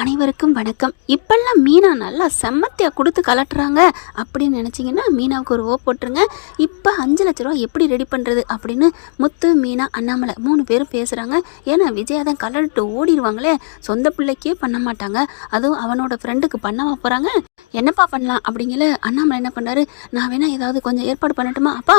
அனைவருக்கும் வணக்கம். இப்பெல்லாம் மீனா நல்லா செம்மத்தியாக கொடுத்து கலட்டுறாங்க அப்படின்னு நினச்சிங்கன்னா மீனாவுக்கு ஒரு போட்டுருங்க. இப்போ 5 லட்ச ரூபா எப்படி ரெடி பண்ணுறது அப்படின்னு முத்து, மீனா, அண்ணாமலை 3 பேரும் பேசுகிறாங்க. ஏன்னா விஜயா தான் கலட்டு ஓடிடுவாங்களே, சொந்த பிள்ளைக்கே பண்ண மாட்டாங்க, அதுவும் அவனோட ஃப்ரெண்டுக்கு பண்ணவா போகிறாங்க. என்னப்பா பண்ணலாம் அப்படிங்கல அண்ணாமலை என்ன பண்ணாரு, நான் வேணா ஏதாவது கொஞ்சம் ஏற்பாடு பண்ணட்டுமா? அப்பா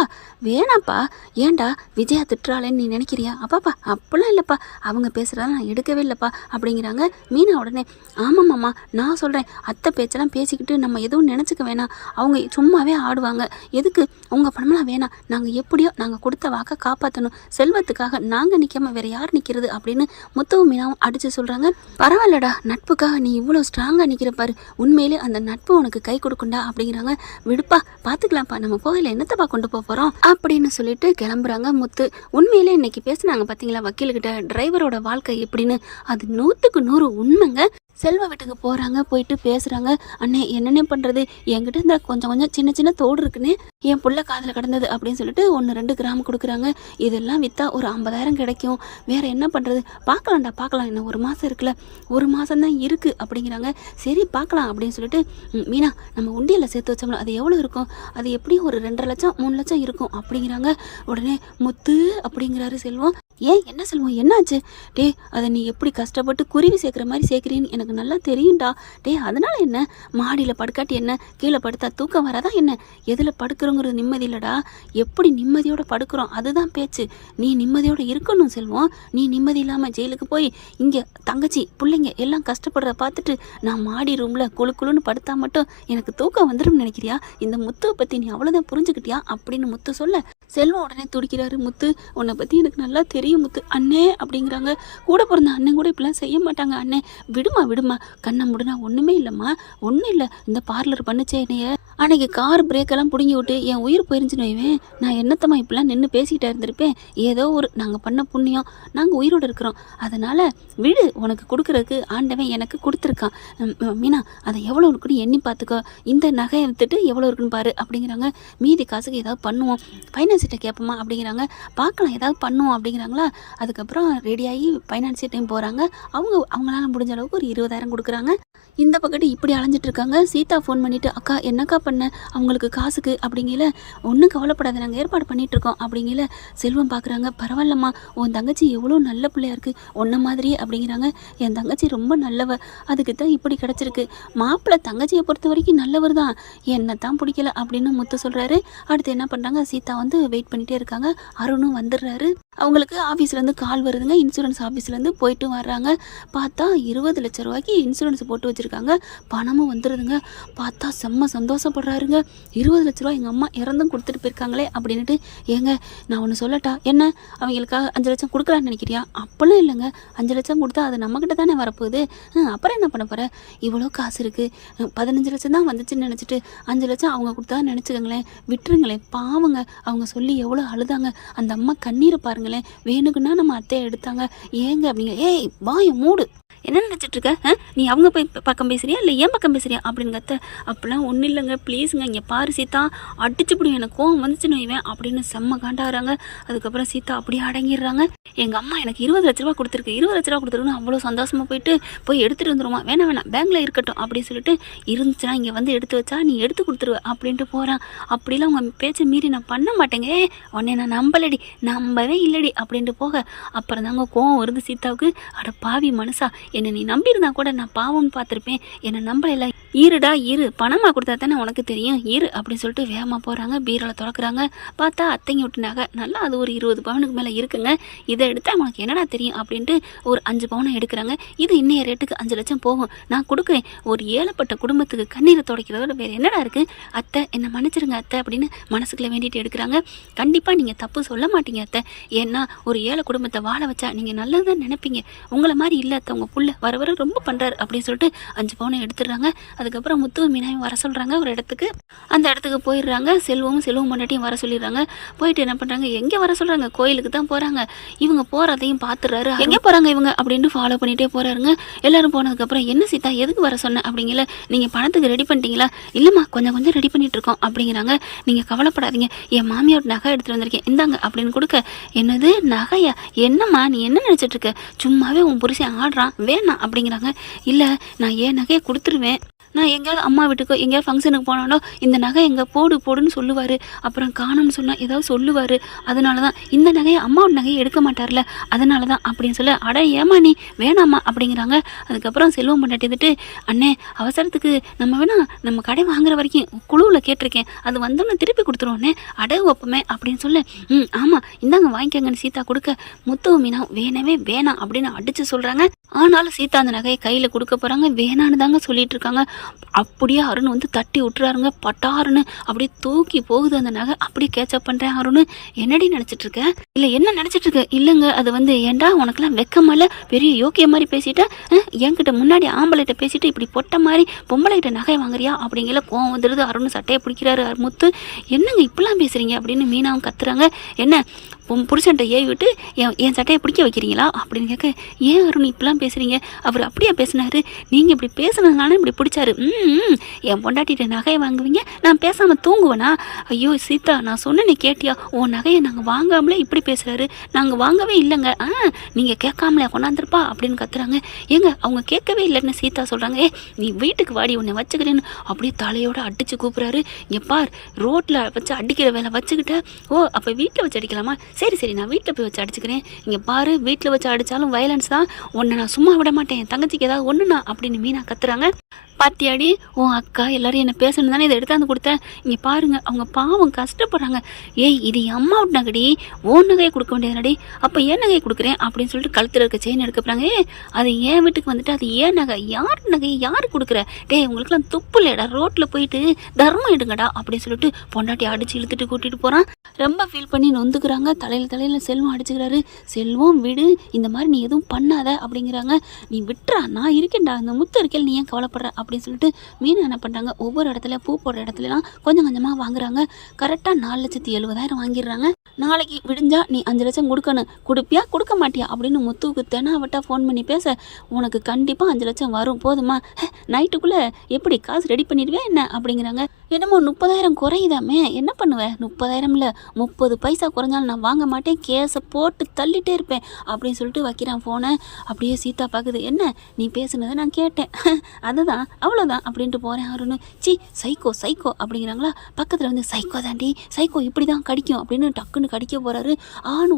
வேணாப்பா, ஏண்டா விஜயா திட்டுறாளேன்னு நீ நினைக்கிறியா? அப்பாப்பா அப்படிலாம் இல்லைப்பா, அவங்க பேசுகிறதா நான் எடுக்கவே இல்லைப்பா அப்படிங்கிறாங்க. மீனா உடனே ஆமாம்மாம்மா, நான் சொல்கிறேன், அத்தை பேச்செல்லாம் பேசிக்கிட்டு நம்ம எதுவும் நினச்சிக்க வேணாம், அவங்க சும்மாவே ஆடுவாங்க, எதுக்கு உங்கள் பணமெல்லாம் வேணாம், நாங்கள் எப்படியோ நாங்கள் கொடுத்த வாக்கை காப்பாற்றணும், செல்வத்துக்காக நாங்கள் நிற்காம வேறு யார் நிற்கிறது அப்படின்னு முத்துவும் மீனாவும் அடித்து சொல்கிறாங்க. பரவாயில்லடா, நட்புக்காக நீ இவ்வளோ ஸ்ட்ராங்காக நிற்கிற பாரு, உண்மையிலே அந்த நட்பு உனக்கு கை கொடுக்குண்டா அப்படிங்கிறாங்க. விடுப்பா, பார்த்துக்கலாம்ப்பா, நம்ம போகையில் என்னத்தப்பா கொண்டு போக போகிறோம் அப்படின்னு சொல்லிட்டு கிளம்புறாங்க முத்து. உண்மையிலே இன்னைக்கு பேசுனாங்க பார்த்தீங்களா வக்கீல்கிட்ட, டிரைவரோட வாழ்க்கை எப்படின்னு, அது 100க்கு 100 உண்மைங்க. செல்வ வீட்டுக்கு போகிறாங்க, போயிட்டு பேசுகிறாங்க. அண்ணே என்னென்ன பண்ணுறது, என்கிட்ட இந்த கொஞ்சம் கொஞ்சம் சின்ன சின்ன தோடு இருக்குன்னே என் புள்ள காதில் கிடந்தது அப்படின்னு சொல்லிட்டு 1-2 கிராம் கொடுக்குறாங்க. இதெல்லாம் விற்றா ஒரு 50,000 கிடைக்கும், வேறு என்ன பண்ணுறது, பார்க்கலாம்டா பார்க்கலாம், இன்னும் 1 மாதம் இருக்குல்ல, 1 மாதம் தான் இருக்குது அப்படிங்கிறாங்க. சரி பார்க்கலாம் அப்படின்னு சொல்லிட்டு, மீனா நம்ம உண்டியலில் சேர்த்து வச்சோம்ல அது எவ்வளோ இருக்கும், அது எப்படியும் ஒரு 2.5 லட்சம் 3 லட்சம் இருக்கும் அப்படிங்கிறாங்க. உடனே முத்து அப்படிங்கிறாரு செல்வம். ஏன் என்ன செல்வம் என்னாச்சு? டே அதை நீ எப்படி கஷ்டப்பட்டு குருவி சேர்க்குற மாதிரி சேர்க்குறீன்னு எனக்கு நல்லா தெரியும்டா. டே அதனால என்ன, மாடியில் படுக்காட்டி என்ன, கீழே படுத்தா தூக்கம் வராதா என்ன, எதில் படுக்கிறோங்கிறது நிம்மதி இல்லைடா, எப்படி நிம்மதியோடு படுக்கிறோம் அதுதான் பேச்சு. நீ நிம்மதியோடு இருக்கணும் செல்வம், நீ நிம்மதி இல்லாமல் ஜெயிலுக்கு போய் இங்கே தங்கச்சி பிள்ளைங்க எல்லாம் கஷ்டப்படுறத பார்த்துட்டு நான் மாடி ரூமில் குழுன்னு படுத்தா மட்டும் எனக்கு தூக்கம் வந்துடும் நினைக்கிறியா? இந்த முத்துவை பற்றி நீ அவ்வளோதான் புரிஞ்சுக்கிட்டியா அப்படின்னு முத்து சொல்ல, செல்வம் உடனே துடிக்கிறாரு. முத்து உன்னை பற்றி எனக்கு நல்லா தெரியும் முத்து. அண்ணே அப்படிங்கிறாங்க. கூட பிறந்த அண்ணன் கூட இப்படிலாம் செய்ய மாட்டாங்க அண்ணே, விடுமா கண்ணை முடுனா ஒன்றுமே இல்லைம்மா, ஒன்றும் இல்லை, இந்த பார்லர் பண்ணுச்சே என்னைய, அன்னைக்கு கார் பிரேக்கெல்லாம் பிடுங்கி விட்டு என் உயிர் போயிருந்துச்சுன்னு வைவேன், நான் என்னத்தம்மா இப்படிலாம் நின்று பேசிக்கிட்டே இருந்திருப்பேன். ஏதோ ஒரு நாங்கள் பண்ண புண்ணியம், நாங்கள் உயிரோடு இருக்கிறோம், அதனால் விடு, உனக்கு கொடுக்குறதுக்கு ஆண்டவன் எனக்கு கொடுத்துருக்கான். மீனா அதை எவ்வளோ இருக்குன்னு எண்ணி பார்த்துக்கோ, இந்த நகையை விற்றுட்டு எவ்வளோ இருக்குன்னு பாரு அப்படிங்கிறாங்க. மீதி காசுக்கு ஏதாவது பண்ணுவோம், ஃபைனான்ஸ்கிட்ட கேட்போமா அப்படிங்கிறாங்க. பார்க்கலாம் ஏதாவது பண்ணுவோம் அப்படிங்கிறாங்களா. அதுக்கப்புறம் ரெடியாகி ஃபைனான்ஸ்கிட்டையும் போகிறாங்க. அவங்களால முடிஞ்ச அளவுக்கு ஒரு 20,000 கொடுக்குறாங்க. இந்த பக்கத்து இப்படி அலைஞ்சிட்டு இருக்காங்க. சீதா ஃபோன் பண்ணிவிட்டு, அக்கா என்னக்கா பண்ண அவங்களுக்கு காசுக்கு அப்படிங்கல, ஒன்றும் கவலைப்படாத நாங்கள் ஏற்பாடு பண்ணிகிட்ருக்கோம் அப்படிங்கல. செல்வம் பார்க்குறாங்க. பரவாயில்லம்மா, உன் தங்கச்சி எவ்வளோ நல்ல பிள்ளையா இருக்குது, ஒன்றை மாதிரியே அப்படிங்கிறாங்க. என் தங்கச்சி ரொம்ப நல்லவ, அதுக்கு தான் இப்படி கிடச்சிருக்கு. மாப்பிள்ளை தங்கச்சியை பொறுத்த வரைக்கும் நல்லவர் தான், என்னை தான் பிடிக்கல அப்படின்னு முத்து சொல்கிறாரு. அடுத்து என்ன பண்ணுறாங்க, சீதா வந்து வெயிட் பண்ணிகிட்டே இருக்காங்க. அருணும் வந்துடுறாரு. அவங்களுக்கு ஆஃபீஸ்லேருந்து கால் வருதுங்க, இன்சூரன்ஸ் ஆஃபீஸ்லேருந்து போயிட்டு வர்றாங்க. பார்த்தா 20 லட்ச ரூபாய்க்கு இன்சூரன்ஸ் போட்டு வச்சுருக்காங்க, பணமும் வந்துடுதுங்க. பார்த்தா செம்ம சந்தோஷப்படுறாருங்க. 20 லட்ச ரூபா எங்கள் அம்மா இறந்தும் கொடுத்துட்டு போயிருக்காங்களே அப்படின்ட்டு. ஏங்க நான் ஒன்று சொல்லட்டா, என்ன அவங்களுக்காக 5 லட்சம் கொடுக்கலான்னு நினைக்கிறியா? அப்போல்லாம் இல்லைங்க, 5 லட்சம் கொடுத்தா அது நம்மக்கிட்ட தானே வரப்போகுது, அப்புறம் என்ன பண்ண போகிற, இவ்வளோ காசு இருக்குது, 15 லட்சம் தான் வந்துச்சுன்னு நினச்சிட்டு 5 லட்சம் அவங்க கொடுத்தா நினச்சிக்கோங்களேன், விட்டுருங்களேன், பாவங்க, அவங்க சொல்லி எவ்வளோ அழுதாங்க, அந்த அம்மா கண்ணீரை பாருங்களேன், வேணுக்குன்னா நம்ம அத்தையை எடுத்தாங்க, ஏங்க அப்படிங்க. ஏய் வாய மூடு, என்ன நினச்சிட்டு இருக்க, நீ அவங்க போய் பக்கம் பேசுறியா இல்லை என் பக்கம் பேசுறியா அப்படின்னு கத்த. அப்படிலாம் ஒன்றும் இல்லைங்க, ப்ளீஸுங்க, இங்கே பாரு சீதா, அடிச்சுப்பிடும், எனக்கு கோவம் வந்துச்சுன்னு வைவேன் அப்படின்னு செம்ம காண்டாகிறாங்க. அதுக்கப்புறம் சீதா அப்படியே அடங்கிடுறாங்க. எங்கள் அம்மா எனக்கு 20 லட்ச ரூபா கொடுத்துருக்கு, 20 லட்ச ரூபா கொடுத்துருக்குன்னு அவ்வளோ சந்தோஷமாக போய் எடுத்துகிட்டு வந்துருமா, வேணாம் பேங்கில் இருக்கட்டும் அப்படின்னு சொல்லிட்டு, இருந்துச்சுன்னா இங்கே வந்து எடுத்து வச்சா நீ எடுத்து கொடுத்துருவ அப்படின்ட்டு போகிறான். அப்படிலாம் உங்கள் பேச்சை மீறி நான் பண்ண மாட்டேங்க, உடனே நான் நம்பவே இல்லடி அப்படின்ட்டு போக, அப்புறம் தாங்க கோவம் வருது சீதாவுக்கு. அட பாவி மனுஷா, என்னை நீ நம்பியிருந்தா கூட நான் பாவம்னு பார்த்துருப்பேன், என்னை நம்பலை, ஈருடா ஈரு, பணமாக கொடுத்தா தானே உனக்கு தெரியும், ஈரு அப்படின்னு சொல்லிட்டு வேகமாக போகிறாங்க. பீரோவில் திறக்கிறாங்க. பார்த்தா அத்தைங்க விட்டுனாங்க, நல்லா அது ஒரு 20 பவுனுக்கு மேலே இருக்குங்க, இதை எடுத்தால் உனக்கு என்னடா தெரியும் அப்படின்ட்டு ஒரு 5 பவுனை எடுக்கிறாங்க. இது இன்னைய ரேட்டுக்கு 5 லட்சம் போகும், நான் கொடுக்குறேன், ஒரு ஏழப்பட்ட குடும்பத்துக்கு கண்ணீரை துடைக்கிறதோட வேறு என்னடா இருக்குது, அத்தை என்னை மன்னிச்சிருங்க அத்தை அப்படின்னு மனசுக்குள்ளே வேண்டிட்டு எடுக்கிறாங்க. கண்டிப்பாக நீங்கள் தப்பு சொல்ல மாட்டீங்க அத்தை, ஏன்னா ஒரு ஏழை குடும்பத்தை வாழ வச்சா நீங்கள் நல்லது தான் நினைப்பீங்க, உங்களை மாதிரி இல்லை அத்தை, உங்கள் புள்ள வர ரொம்ப பண்ணுறாரு அப்படின்னு சொல்லிட்டு 5 பவுனை எடுத்துடுறாங்க. அதுக்கப்புறம் முத்து மீனாவையும் வர சொல்கிறாங்க ஒரு இடத்துக்கு. அந்த இடத்துக்கு போயிடுறாங்க. செல்வம் பொண்டாட்டியும் வர சொல்லிடுறாங்க. போயிட்டு என்ன பண்ணுறாங்க, எங்கே வர சொல்கிறாங்க, கோயிலுக்கு தான் போகிறாங்க. இவங்க போகிறதையும் பார்த்துடுறாரு. எங்கே போகிறாங்க இவங்க அப்படின்னு ஃபாலோ பண்ணிகிட்டே போகிறாருங்க. எல்லோரும் போனதுக்கப்புறம் என்ன சீதா எதுக்கு வர சொன்னேன் அப்படிங்கல, நீங்கள் பணத்துக்கு ரெடி பண்ணிட்டீங்களா? இல்லைம்மா கொஞ்சம் ரெடி பண்ணிட்டு இருக்கோம் அப்படிங்கிறாங்க. நீங்கள் கவலைப்படாதீங்க, என் மாமியார் நகை எடுத்துகிட்டு வந்திருக்கேன் இந்தாங்க அப்படின்னு கொடுக்க, என்னது நகையா, என்னம்மா நீ என்ன நினச்சிட்டு இருக்க, சும்மாவே உன் புருஷன் ஆடுறான் வேணாம் அப்படிங்கிறாங்க. இல்லை நான் ஏன் நகையை கொடுத்துருவேன், நான் எங்கேயாவது அம்மா வீட்டுக்கோ எங்கேயாவது ஃபங்க்ஷனுக்கு போனாலும் இந்த நகை எங்கே போடுன்னு சொல்லுவார், அப்புறம் காணும்னு சொன்னால் ஏதாவது சொல்லுவார், அதனால தான் இந்த நகையை அம்மாவோட நகையை எடுக்க மாட்டார்ல அதனால தான் அப்படின்னு சொல்ல, அட ஏமா நீ வேணாம்மா அப்படிங்கிறாங்க. அதுக்கப்புறம் செல்வம் பண்ணிட்டு, அண்ணே அவசரத்துக்கு நம்ம கடை வாங்குற வரைக்கும் குழுவில் கேட்டிருக்கேன், அது வந்தோன்னு திருப்பி கொடுத்துருவோன்னே அடகு வைப்போமே அப்படின்னு சொல்ல, ஆமாம் இந்தாங்க வாங்கிக்கங்கன்னு சீதா கொடுக்க, முத்து மீனா வேணவே வேணாம் அப்படின்னு அடித்து சொல்கிறாங்க. ஆனாலும் சீதா அந்த நகையை கையில் கொடுக்க போகிறாங்க, வேணான்னு தாங்க சொல்லிட்டு இருக்காங்க. அப்படியே அருண் வந்து தட்டி விட்டுறாருங்க, பட்டாருன்னு அப்படியே தூக்கி போகுது அந்த நகை. அப்படியே கேட்சப் பண்ணுறேன். அருண் என்னடி நினச்சிட்டு இருக்க, இல்லை என்ன நினச்சிட்டு இருக்க, இல்லைங்க அது வந்து ஏண்டா உனக்குலாம் வெக்கமல்ல, பெரிய யோக்கிய மாதிரி பேசிட்ட, என்கிட்ட முன்னாடி ஆம்பளைகிட்ட பேசிட்டு இப்படி பொட்ட மாதிரி பொம்பளைகிட்ட நகை வாங்குறியா அப்படிங்கிற கோவம் வந்துடுது. அருண் சட்டையை பிடிக்கிறாரு. முத்து என்னங்க இப்படிலாம் பேசுறீங்க அப்படின்னு மீனாவும் கத்துறாங்க. என்ன புருஷன்ட்ட ஏவி விட்டு என் சட்டையை பிடிக்க வைக்கிறீங்களா அப்படின்னு கேட்க, ஏன் அருண் இப்படிலாம் பேசுகிறீங்க, அவர் அப்படியே பேசினாரு, நீங்கள் இப்படி பேசுனதுனால இப்படி பிடிச்சாரு, என் பொண்டாட்டிகிட்ட நகையை வாங்குவீங்க நான் பேசாமல் தூங்குவேனா, ஐயோ சீதா நான் சொன்னேன்னு கேட்டியா, உன் நகையை நாங்கள் வாங்காமலே இப்படி பேசுகிறாரு, நாங்கள் வாங்கவே இல்லைங்க, நீங்கள் கேட்காமலே கொண்டாந்துருப்பா அப்படின்னு கத்துறாங்க. ஏங்க அவங்க கேட்கவே இல்லைன்னு சீதா சொல்கிறாங்க. நீ வீட்டுக்கு வாடி உன்னை வச்சுக்கிறேன்னு அப்படியே தலையோடு அடித்து கூப்பிட்றாரு. இங்கே பார் ரோட்டில் வச்சு அடிக்கிற வேலை வச்சுக்கிட்ட, ஓ அப்போ வீட்டில் வச்சு அடிக்கலாமா, சரி நான் வீட்டில் போய் வச்சு அடிச்சுக்கிறேன், இங்கே பாரு வீட்டில் வச்சு அடித்தாலும் வயலன்ஸ் தான், உன்னை நான் சும்மா விட மாட்டேன், தங்கச்சிக்கு ஏதாவது ஒன்றுனா அப்படின்னு மீனா கத்துறாங்க. பாத்தியாடி உன் அக்கா எல்லாரும் என்ன பேசணும் தானே இதை எடுத்தாந்து கொடுத்தேன், இங்கே பாருங்க அவங்க பாவம் கஷ்டப்படுறாங்க, ஏய் இது என் அம்மாவோட நகடி, ஓன் நகையை கொடுக்க வேண்டியதுனடி, அப்போ ஏன் நகையை கொடுக்குறேன் அப்படின்னு சொல்லிட்டு கழுத்தில் இருக்க செயின் எடுக்க போகிறாங்க. அது ஏன் வீட்டுக்கு வந்துட்டு அது ஏன் நகை, யார் நகையை யார் கொடுக்குற, டே உங்களுக்குலாம் துப்பு இல்லைடா, ரோட்டில் போயிட்டு தர்மம் எடுங்கடா அப்படின்னு சொல்லிட்டு பொண்டாட்டி அடிச்சு இழுத்துட்டு கூட்டிகிட்டு போகிறான். ரொம்ப ஃபீல் பண்ணி நொந்துக்கிறாங்க. தலையில் செல்வம் அடிச்சுக்கிறாரு. செல்வம் விடு, இந்த மாதிரி நீ எதுவும் பண்ணாத அப்படிங்கிறாங்க. நீ விட்டுறா நான் இருக்கேன்டா, இந்த முத்து இருக்கேன் நீ ஏன் கவலைப்படுற அப்படின்னு சொல்லிட்டு மீன் என்ன பண்ணுறாங்க, ஒவ்வொரு இடத்துல பூ போடுற இடத்துலலாம் கொஞ்சமாக வாங்குறாங்க. கரெக்டாக 4,70,000 வாங்கிடுறாங்க. நாளைக்கு விடிஞ்சா நீ 5 லட்சம் கொடுக்கணும், கொடுப்பியா கொடுக்க மாட்டியா அப்படின்னு முத்துவுக்கு தெனாவட்டா ஃபோன் பண்ணி பேச, உனக்கு கண்டிப்பாக 5 லட்சம் வரும் போதுமா, நைட்டுக்குள்ளே எப்படி காசு ரெடி பண்ணிடுவேன் என்ன அப்படிங்கிறாங்க. என்னமோ 30,000 குறையுதாமே, என்ன பண்ணுவேன், 30,000 இல்லை 30 பைசா குறைஞ்சாலும் நான் வாங்க மாட்டேன், கேஸை போட்டு தள்ளிட்டே இருப்பேன் அப்படின்னு சொல்லிட்டு வைக்கிறான் ஃபோனை. அப்படியே சீதா பார்க்குது, என்ன நீ பேசுனதை நான் கேட்டேன், அதுதான் அவ்வளோதான் அப்படின்ட்டு போகிறேன். அருண் சி சைக்கோ அப்படிங்கிறாங்களா, பக்கத்தில் வந்து சைக்கோ தாண்டி, சைக்கோ இப்படி தான் கடிக்கும் அப்படின்னு டக்குன்னு கடிக்க போகிறாரு.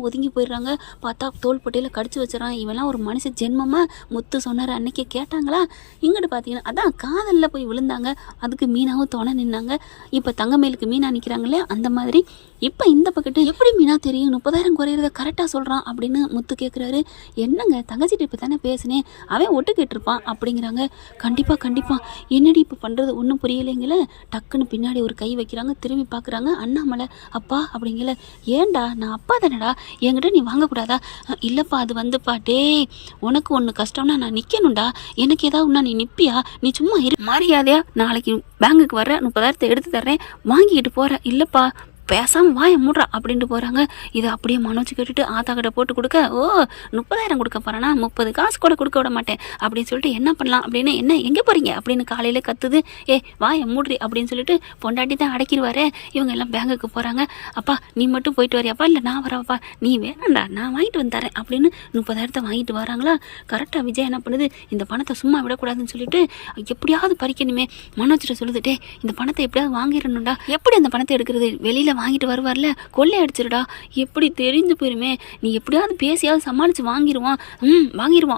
ஒதுங்கி போயிடுறாங்க. பார்த்தா தோள்பட்டையில் கடிச்சு வச்சுறான். இவெல்லாம் ஒரு மனுஷ ஜென்மமாக, முத்து சொன்னார் அன்னைக்கே கேட்டாங்களா. இங்கிட்டு பார்த்தீங்கன்னா அதான் காதலில் போய் விழுந்தாங்க, அதுக்கு மீனாவும் துணை நின்னாங்க. இப்போ தங்கமேலுக்கு மீனா நிற்கிறாங்களே அந்த மாதிரி. இப்போ இந்த பக்கத்து எப்படி மீனா தெரியும் 30,000 குறையிறத கரெக்டாக சொல்கிறான் அப்படின்னு முத்து கேட்குறாரு. என்னங்க தங்கச்சிட்டு இப்போ தானே பேசினேன், அவன் ஒட்டு கேட்டிருப்பான் அப்படிங்கிறாங்க. கண்டிப்பாக என்னடி இப்போ பண்ணுறது ஒன்றும் புரியலைங்களே. டக்குன்னு பின்னாடி ஒரு கை வைக்கிறாங்க. திரும்பி பார்க்குறாங்க. அண்ணாமலை அப்பா அப்படிங்கல. ஏன்டா நான் அப்பா தானடா, என்கிட்ட நீ வாங்கக்கூடாதா, இல்லைப்பா அது வந்துப்பா, டேய் உனக்கு ஒன்று கஷ்டம்னா நான் நிற்கணும்டா, எனக்கு ஏதாவது நீ நிற்பியா, நீ சும்மா இரு, மரியாதையா நாளைக்கு பேங்குக்கு வர 30,000 எடுத்து தர்றேன் வாங்கிக்கிட்டு போகிற, இல்லைப்பா பேசாமல் வாய மூடுறா அப்படின்ட்டு போகிறாங்க. இதை அப்படியே மனோஜ் கேட்டுட்டு ஆத்தா கிட்ட போட்டு கொடுக்க, ஓ 30,000 கொடுக்க போகிறானா, 30 காசு கூட கொடுக்க விட மாட்டேன் அப்படின்னு சொல்லிட்டு என்ன பண்ணலாம் அப்படின்னு, என்ன எங்கே போகிறீங்க அப்படின்னு காலையில் கத்துது. வாய மூடுறி அப்படின்னு சொல்லிட்டு பொண்டாட்டி தான் அடைக்கிடுவாரே. இவங்க எல்லாம் பேங்குக்கு போகிறாங்க. அப்பா நீ மட்டும் போயிட்டு வரியாப்பா, இல்லை நான் வரப்பா, நீ வேணாண்டா நான் வாங்கிட்டு வந்து தரேன் அப்படின்னு 30,000 வாங்கிட்டு வராங்களா. கரெக்டாக விஜய் என்ன பண்ணுது, இந்த பணத்தை சும்மா விடக்கூடாதுன்னு சொல்லிட்டு எப்படியாவது பறிக்கணுமே மனோஜ்கிட்ட சொல்லுதுட்டே, இந்த பணத்தை எப்படியாவது வாங்கிடணும்டா, எப்படி அந்த பணத்தை எடுக்கிறது, வெளியில் வாங்கிட்டு வருவார்ல கொள்ளை அடிச்சிருடா, எப்படி தெரிஞ்சு போயிருமே, நீ எப்படியாவது பேசியாவது சமாளித்து வாங்கிடுவான்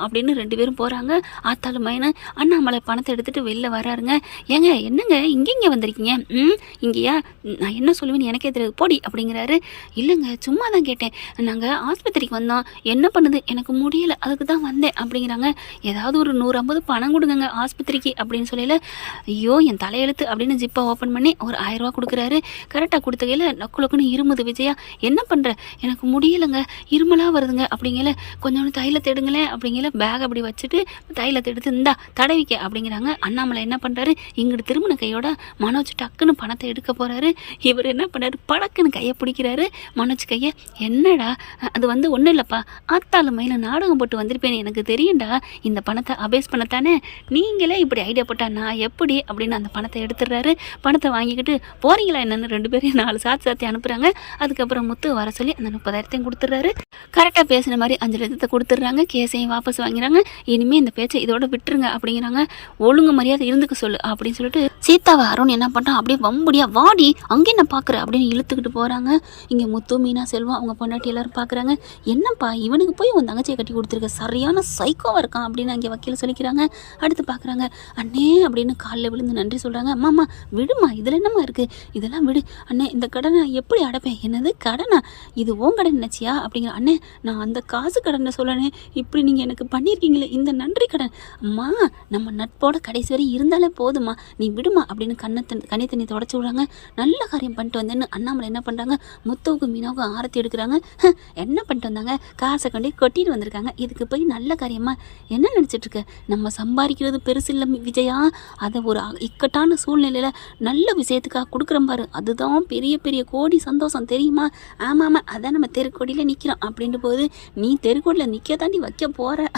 அப்படின்னு 2 பேரும் போகிறாங்க. ஆத்தாலும் மையனை அண்ணாமலை பணத்தை எடுத்துகிட்டு வெளில வராருங்க. ஏங்க என்னங்க இங்கே வந்திருக்கீங்க, இங்கேயா, நான் என்ன சொல்லுவேன்னு எனக்கே தெரியாது போடி அப்படிங்கிறாரு. இல்லைங்க சும்மா தான் கேட்டேன், நாங்கள் ஆஸ்பத்திரிக்கு வந்தோம், என்ன பண்ணுது எனக்கு முடியலை அதுக்கு தான் வந்தேன் அப்படிங்கிறாங்க. ஏதாவது ஒரு 150 பணம் கொடுங்க ஆஸ்பத்திரிக்கு அப்படின்னு சொல்லல. ஐயோ என் தலையெழுத்து அப்படின்னு ஜிப்பை ஓப்பன் பண்ணி ஒரு 1000 ரூபா கொடுக்குறாரு. கரெக்டாக கொடுத்தகையில் நக்குலக்குன்னு இருமுது விஜயா. என்ன பண்ணுற, எனக்கு முடியலைங்க, இருமலாக வருதுங்க அப்படிங்கல. கொஞ்சோண்டு தைலத்தை எடுங்களேன் அப்படிங்கல. பேக் அப்படி வச்சுட்டு தைலத்தை எடுத்து இந்தா தடவிக்க அப்படிங்கிறாங்க. அண்ணாமலை என்ன பண்ணுறாரு, இங்கிட்டு திருமண கையோட மனோஜ் டக்குன்னு பணத்தை எடுக்க போகிறாரு. இவர் என்ன பண்ணாரு, படக்குன்னு கையை பிடிக்கிறாரு மனோஜ் கையை. என்னடா அது ஒன்றும் இல்லைப்பா, ஆத்தாளு மயில நாடகம் போட்டு வந்திருப்பேன்னு எனக்கு தெரியும்டா. இந்த பணத்தை அபேஸ் பண்ணத்தானே நீங்களே இப்படி ஐடியா போட்டா நான் எப்படி அப்படின்னு அந்த பணத்தை எடுத்துடுறாரு. பணத்தை வாங்கிக்கிட்டு போறீங்களா என்னன்னு 2 பேரையும் 4 சாத்தி அனுப்புறாங்க. அதுக்கப்புறம் முத்து வர சொல்லி அந்த 30,000 கொடுத்துட்றாரு. கரெக்டாக பேசின மாதிரி 5 லட்சத்தை கொடுத்துட்றாங்க. கேஸையும் வாபஸ் வாங்கிறாங்க. இனிமேல் இந்த பேச்சை இதோட விட்டுருங்க அப்படிங்கிறாங்க. ஒழுங்கு மரியாதை இருந்துக்க சொல்லு அப்படின்னு சொல்லிட்டு சீதாவை அருண் என்ன பண்ணுறான், அப்படியே வம்படியா வாடி அங்கே என்ன பார்க்குற அப்படின்னு இழுத்துக்கிட்டு போகிறாங்க. இங்கே முத்து, மீனா, செல்வம் அவங்க பொண்டாட்டி எல்லாரும் பார்க்குறாங்க. என்னப்பா இவனுக்கு போய் உன் தங்கச்சியை கட்டி கொடுத்துருக்க, சரியான சைக்கோவாக இருக்கான் அப்படின்னு அங்கே வக்கீல் சொல்லிக்கிறாங்க. அடுத்து பார்க்குறாங்க. அண்ணே அப்படின்னு காலில் விழுந்து நன்றி சொல்கிறாங்க. அம்மா விடுமா, இதில் என்னம்மா இருக்குது, இதெல்லாம் விடு அண்ணே. இந்த கடனை எப்படி அடைப்பேன்? என்னது கடனா? இது உன் கடன் நினச்சியா அப்படிங்கிற. அண்ணே நான் அந்த காசு கடனை சொல்லணே, இப்படி நீங்கள் எனக்கு பண்ணியிருக்கீங்களே, இந்த நன்றி கடன். அம்மா நம்ம நட்போட கடைசி வரை இருந்தாலே போதுமா, நீ விடுமா அப்படின்னு கண்ணி தண்ணி தொடச்சி விடுறாங்க. நல்ல காரியம் பண்ணிட்டு வந்தேன்னு அண்ணாமலை என்ன பண்ணுறாங்க, முத்துவுக்கும் மீனாவுக்கும் ஆரத்தி எடுக்கிறாங்க. என்ன பண்ணிட்டு வந்தாங்க, காசை கொட்டிட்டு வந்திருக்காங்க. இதுக்கு போய் நல்ல காரியமா என்ன நினச்சிட்டு இருக்க? நம்ம சம்பாதிக்கிறது பெருசு இல்லை விஜயா, அதை ஒரு இக்கட்டான சூழ்நிலையில் நல்ல விஷயத்துக்காக கொடுக்குறோம் பாரு, அதுதான் பெரிய பெரிய கோடி சந்தோஷம் தெரியுமா? ஆமாம் அதான் நம்ம தெருக்கோடியில் நிற்கிறோம் அப்படின்ட்டு போது, நீ தெருக்கோடியில் நிற்க தாண்டி வைக்க போகிற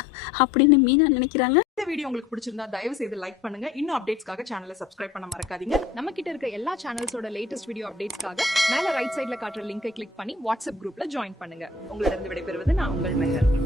அப்படின்னு மீனா நினைக்கிறாங்க. இந்த வீடியோ உங்களுக்கு பிடிச்சிருந்தா தயவு செய்து லைக் பண்ணுங்க. இன்னும் அப்டேட்ஸ்க்காக சேனலை சப்ஸ்கிரைப் பண்ண மறக்காதீங்க. நம்ம கிட்ட இருக்க எல்லா சேனல்ஸோட லேட்டஸ்ட் வீடியோ அப்டேட்ஸ்க்காக மேல ரைட் சைடுல காட்டுற லிங்கை கிளிக் பண்ணி வாட்ஸ்அப் குரூப்ல ஜாயின் பண்ணுங்க. உங்களிடம் விடைபெறுவது நான் உங்கள் மெஹர்.